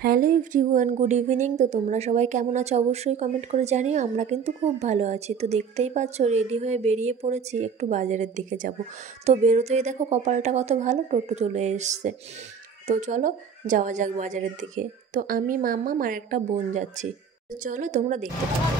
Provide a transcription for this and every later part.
Hello everyone, good evening. তো তোমরা সবাই কেমন আছো অবশ্যই কমেন্ট করে জানিও। আমরা কিন্তু খুব ভালো আছি। তো দেখতেই পাচ্ছ রেডি হয়ে বেরিয়ে পড়েছি, একটু বাজারের দিকে যাব। তো বেরোতেই দেখো কপালটা কত ভালো, টোটো চলে এসছে। তো চলো যাওয়া যাক বাজারের দিকে। তো আমি, মাম্মা আর একটা বোন যাচ্ছি। তো চলো তোমরা দেখতে পাবো।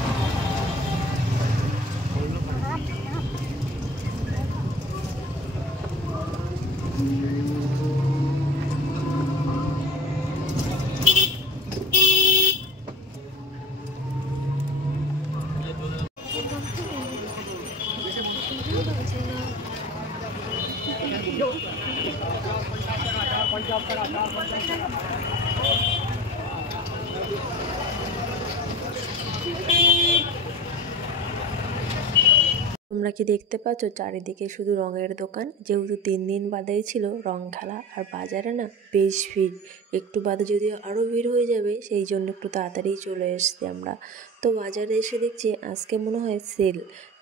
তোমরা কি দেখতে পাচ্ছ চারিদিকে শুধু রঙের দোকান? যেহেতু 3 দিন বাদেই ছিল রং খেলা, আর বাজারে না বেশ ভিড়। একটু বাদে যদি আরও ভিড় হয়ে যাবে, সেই জন্য একটু তাড়াতাড়ি চলে এসছি আমরা। তো বাজারে এসে দেখছি আজকে মনে হয় সেল,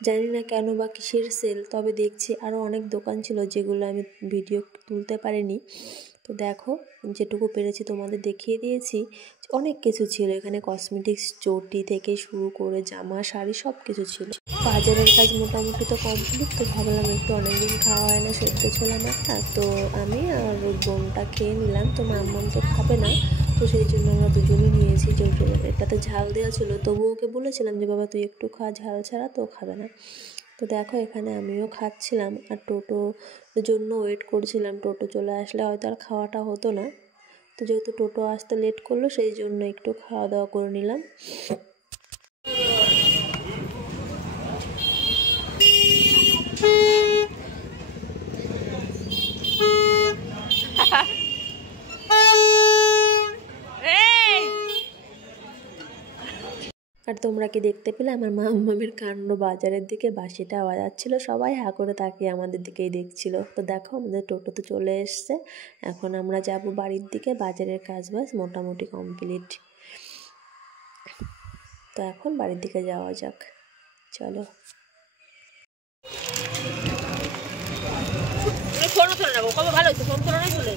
জানি না কেন বা কিসের সেল, তবে দেখছি আরও অনেক দোকান ছিল যেগুলো আমি ভিডিও তুলতে পারিনি। তো দেখো যেটুকু পেরেছি তোমাদের দেখিয়ে দিয়েছি। অনেক কিছু ছিল এখানে, কসমেটিক্স, চটি থেকে শুরু করে জামা, শাড়ি সব কিছু ছিল। বাজারের কাজ মোটামুটি তো কমপ্লিট। তো ভাবলাম একটু অনেকদিন খাওয়া হয় না সেদ্ধ ছোলা মাখা, তো আমি আর বোনটা খেয়ে নিলাম। তো মাম্মাম তো খাবে না, তো সেই জন্য আমরা দুজনেই নিয়েছি। যেহেতু এটাতে ঝাল দেওয়া ছিল, তবুও ওকে বলেছিলাম যে বাবা তুই একটু খা ঝাল ছাড়া, তো খাবে না। তো দেখো এখানে আমিও খাচ্ছিলাম আর টোটোর জন্য ওয়েট করছিলাম। টোটো চলে আসলে হয়তো আর খাওয়াটা হতো না। তো যেহেতু টোটো আসতে লেট করলো, সেই জন্য একটু খাওয়া দাওয়া করে নিলাম। আর তোমরা কি দেখতে পেলে আমার মামের কাণ্ড? বাজারের দিকে বাঁশিটা বাজাচ্ছিল, সবাই হা করে তাকিয়ে আমাদের দিকেই দেখছিল। তো দেখো আমাদের টোটো তো চলে এসছে। এখন আমরা যাব বাড়ির দিকে। বাজারের কাজ বাজ মোটামুটি কমপ্লিট। তো এখন বাড়ির দিকে যাওয়া যাক, চলো। ভালো হচ্ছে, ফোন করে চলে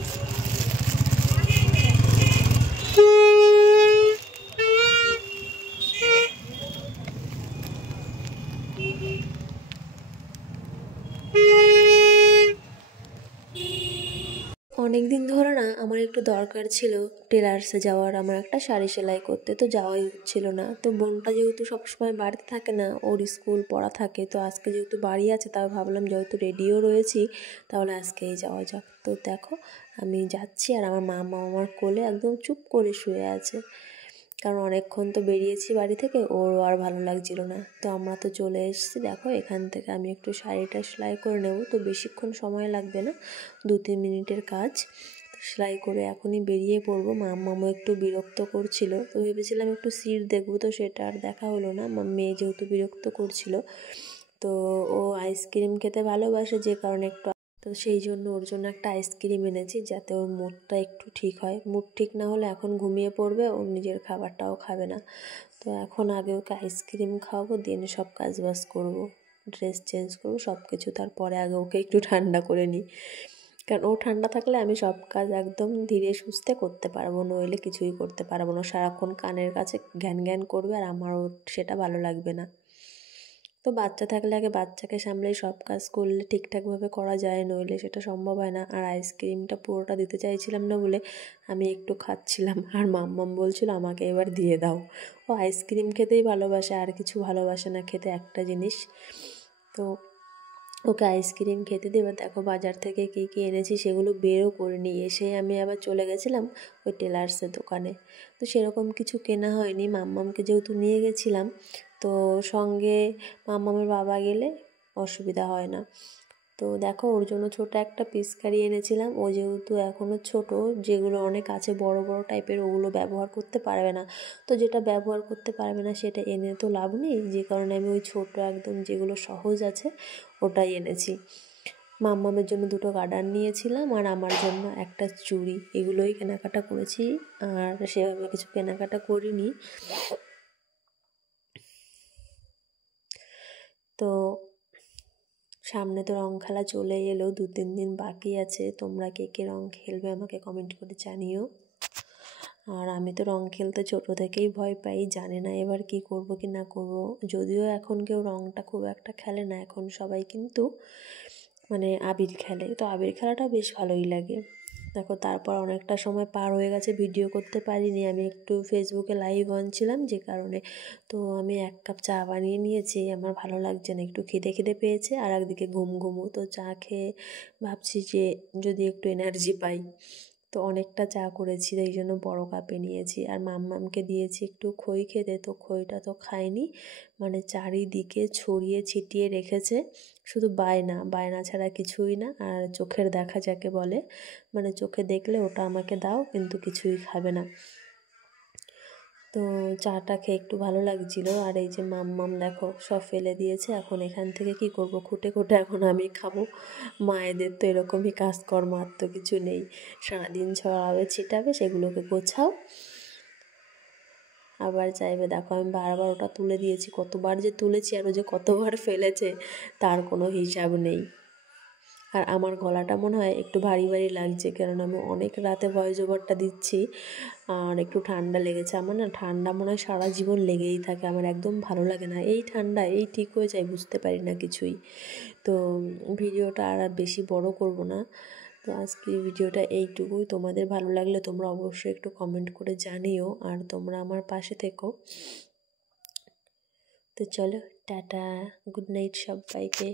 অনেক দিন ধরে না আমার একটু দরকার ছিল টেলার্সে যাওয়ার, আমার একটা শাড়ি সেলাই করতে। তো যাওয়াই হচ্ছিল না। তো বোনটা যেহেতু সবসময় বাড়িতে থাকে না, ওর স্কুল পড়া থাকে, তো আজকে যেহেতু বাড়ি আছে, তাও ভাবলাম যেহেতু রেডিও রয়েছি তাহলে আজকেই যাওয়া যাক। তো দেখো আমি যাচ্ছি আর আমার মামা আমার কোলে একদম চুপ করে শুয়ে আছে, কারণ অনেকক্ষণ তো বেরিয়েছি বাড়ি থেকে, ওর আর ভালো লাগছিল না। তো আমরা তো চলে এসেছি। দেখো এখান থেকে আমি একটু শাড়িটা সেলাই করে নেব। তো বেশিক্ষণ সময় লাগবে না, 2-3 মিনিটের কাজ। সেলাই করে এখনই বেরিয়ে পড়বো। মাম্মামও একটু বিরক্ত করছিল, তো ভেবেছিলাম একটু সিট দেখবো, তো সেটা আর দেখা হলো না। মেয়ে যেহেতু বিরক্ত করছিল, তো ও আইসক্রিম খেতে ভালোবাসে, যে কারণে একটু, তো সেই জন্য ওর জন্য একটা আইসক্রিম এনেছি, যাতে ওর মুডটা একটু ঠিক হয়। মুড ঠিক না হলে এখন ঘুমিয়ে পড়বে, ওর নিজের খাবারটাও খাবে না। তো এখন আগে ওকে আইসক্রিম খাওয়াবো, দেন সব কাজ বাজ করবো, ড্রেস চেঞ্জ করবো সব কিছু। তারপরে আগে ওকে একটু ঠান্ডা করে নিই, কারণ ও ঠান্ডা থাকলে আমি সব কাজ একদম ধীরে সুস্থে করতে পারবো, নইলে কিছুই করতে পারবো না। সারাক্ষণ কানের কাছে ঘ্যান ঘ্যান করবে, আর আমারও সেটা ভালো লাগবে না। তো বাচ্চা থাকলে আগে বাচ্চাকে সামলে সব কাজ করলে ঠিকঠাকভাবে করা যায়, নইলে সেটা সম্ভব হয় না। আর আইসক্রিমটা পুরোটা দিতে চাইছিলাম না বলে আমি একটু খাচ্ছিলাম, আর মাম্মাম বলছিল আমাকে এবার দিয়ে দাও। ও আইসক্রিম খেতেই ভালোবাসে, আর কিছু ভালোবাসে না খেতে, একটা জিনিস। তো ওকে আইসক্রিম খেতে দেবে। দেখো বাজার থেকে কী কী এনেছি সেগুলো বেরও করে নিয়ে এসে আমি আবার চলে গেছিলাম ওই টেলার্সের দোকানে। তো সেরকম কিছু কেনা হয়নি, মাম্মামকে যেহেতু নিয়ে গেছিলাম, তো সঙ্গে মাম্মামের বাবা গেলে অসুবিধা হয় না। তো দেখো ওর জন্য ছোট একটা পিচকারি এনেছিলাম। ও যেহেতু এখনও ছোট, যেগুলো অনেক আছে বড় বড় টাইপের, ওগুলো ব্যবহার করতে পারবে না। তো যেটা ব্যবহার করতে পারবে না সেটা এনে তো লাভ নেই, যে কারণে আমি ওই ছোট একদম যেগুলো সহজ আছে ওটাই এনেছি। মাম্মামের জন্য 2টো গার্ডার নিয়েছিলাম, আর আমার জন্য একটা চুড়ি, এগুলোই কেনাকাটা করেছি, আর সেভাবে কিছু কেনাকাটা করিনি। তো সামনে তো রং খেলা চলে এলো, 2-3 দিন বাকি আছে। তোমরা কে কে রং খেলবে আমাকে কমেন্ট করে জানিও। আর আমি তো রং খেলতে ছোটো থেকেই ভয় পাই, জানি না এবার কি করব কি না করব। যদিও এখন কেউ রংটা খুব একটা খেলে না, এখন সবাই কিন্তু মানে আবির খেলে, তো আবির খেলাটা বেশ ভালোই লাগে। দেখো তারপর অনেকটা সময় পার হয়ে গেছে, ভিডিও করতে পারিনি। আমি একটু ফেসবুকে লাইভ অন ছিলাম যে কারণে। তো আমি 1 কাপ চা বানিয়ে নিয়েছি, আমার ভালো লাগছে না, একটু খিদে পেয়েছে আর একদিকে ঘুমও। তো চা খেয়ে ভাবছি যে যদি একটু এনার্জি পাই। তো অনেকটা চা করেছি, এই জন্য বড় কাপে নিয়েছি। আর মাম্মামকে দিয়েছি একটু খই খেতে, তো খইটা তো খায়নি, মানে চারিদিকে ছড়িয়ে ছিটিয়ে রেখেছে। শুধু বায়না ছাড়া কিছুই না। আর চোখের দেখা যাকে বলে, মানে চোখে দেখলে ওটা আমাকে দাও, কিন্তু কিছুই খাবে না। তো চাটা খেয়ে একটু ভালো লাগছিলো। আর এই যে মাম্মাম দেখো সব ফেলে দিয়েছে, এখন এখান থেকে কি করব, খুঁটে এখন আমি খাবো। মায়েদের তো এরকমই কাজকর্ম, আর তো কিছু নেই। সারাদিন ছড়াবে ছিটাবে, সেগুলোকে গোছাও, আবার চাইবে। দেখো আমি বারবার ওটা তুলে দিয়েছি, কতবার যে তুলেছি আর ও যে কতবার ফেলেছে তার কোনো হিসাব নেই। আর আমার গলাটা মনে হয় একটু ভারী লাগছে, কারণ আমি অনেক রাতে ভয়েস ওভারটা দিচ্ছি আর একটু ঠান্ডা লেগেছে। আমার না ঠান্ডা মনে হয় সারা জীবন লেগেই থাকে, আমার একদম ভালো লাগে না এই ঠান্ডা, এই ঠিক হয়ে যায় বুঝতে পারি না কিছুই। তো ভিডিওটা আর বেশি বড় করব না। তো আজকে ভিডিওটা এইটুকুই। তোমাদের ভালো লাগলে তোমরা অবশ্যই একটু কমেন্ট করে জানিও, আর তোমরা আমার পাশে থেকো। তো চলো, টাটা, গুড নাইট সবাইকে।